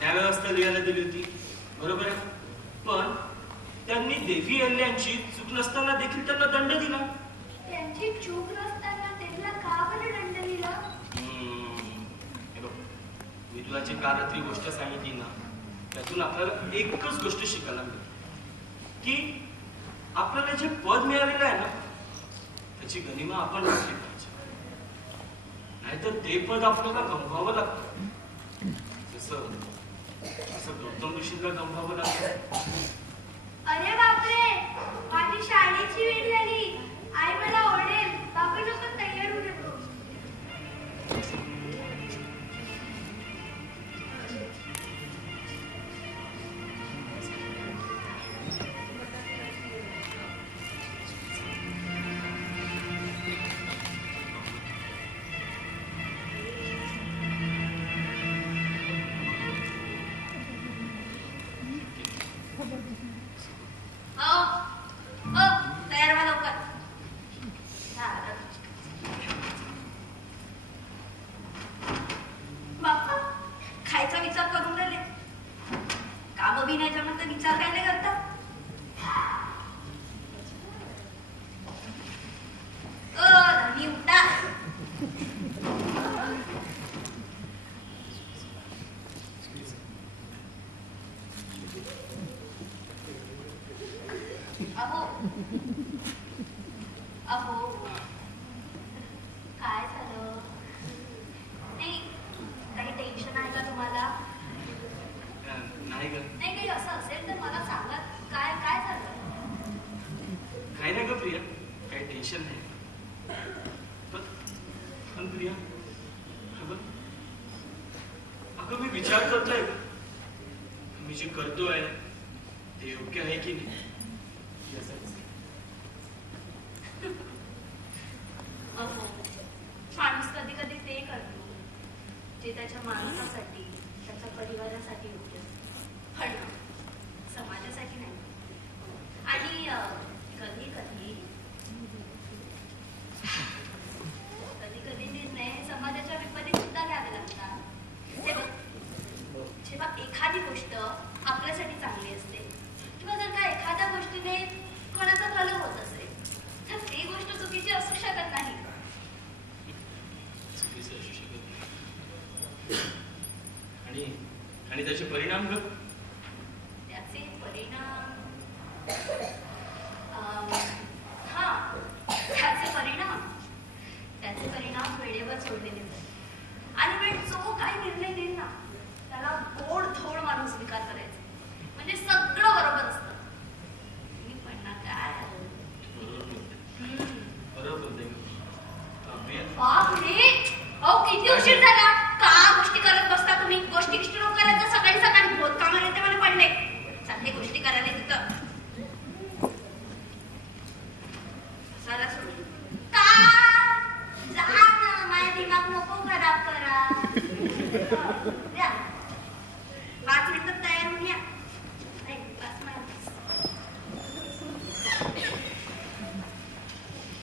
त्या व्यवस्था लिहायला दिली होती, बरोबर आहे, पण त्यांनी देवी अल्ल्यांची चूक नसताना देखील त्यांना दंड दिला. त्यांची चूक नसताना त्यांना का बरं दंड दिला? मी तुला जी काल रात्री गोष्ट सांगितली ना, त्यातून आपल्याला एकच गोष्ट शिकायला मिळते की आपल्याला जे पद मिळालेलं आहे ना, त्याची गनिमा आपण घेतली पाहिजे, नाहीतर ते पद आपल्याला गमवावं लागतं. असं गौतम ऋषींना गमवावं लागतं. अरे बापरे, माझी शाळेची वेळ झाली. आई मला ओरडेल. बाबा नको, तयार होऊ नको. आणि त्याचे परिणाम त्याचे परिणाम हा त्याचे परिणाम वेळेवर सोडलेले जातात आणि वेळ जो काही निर्णय देईल ना त्याला गोड धोड मारून स्वीकार करायचा म्हणजे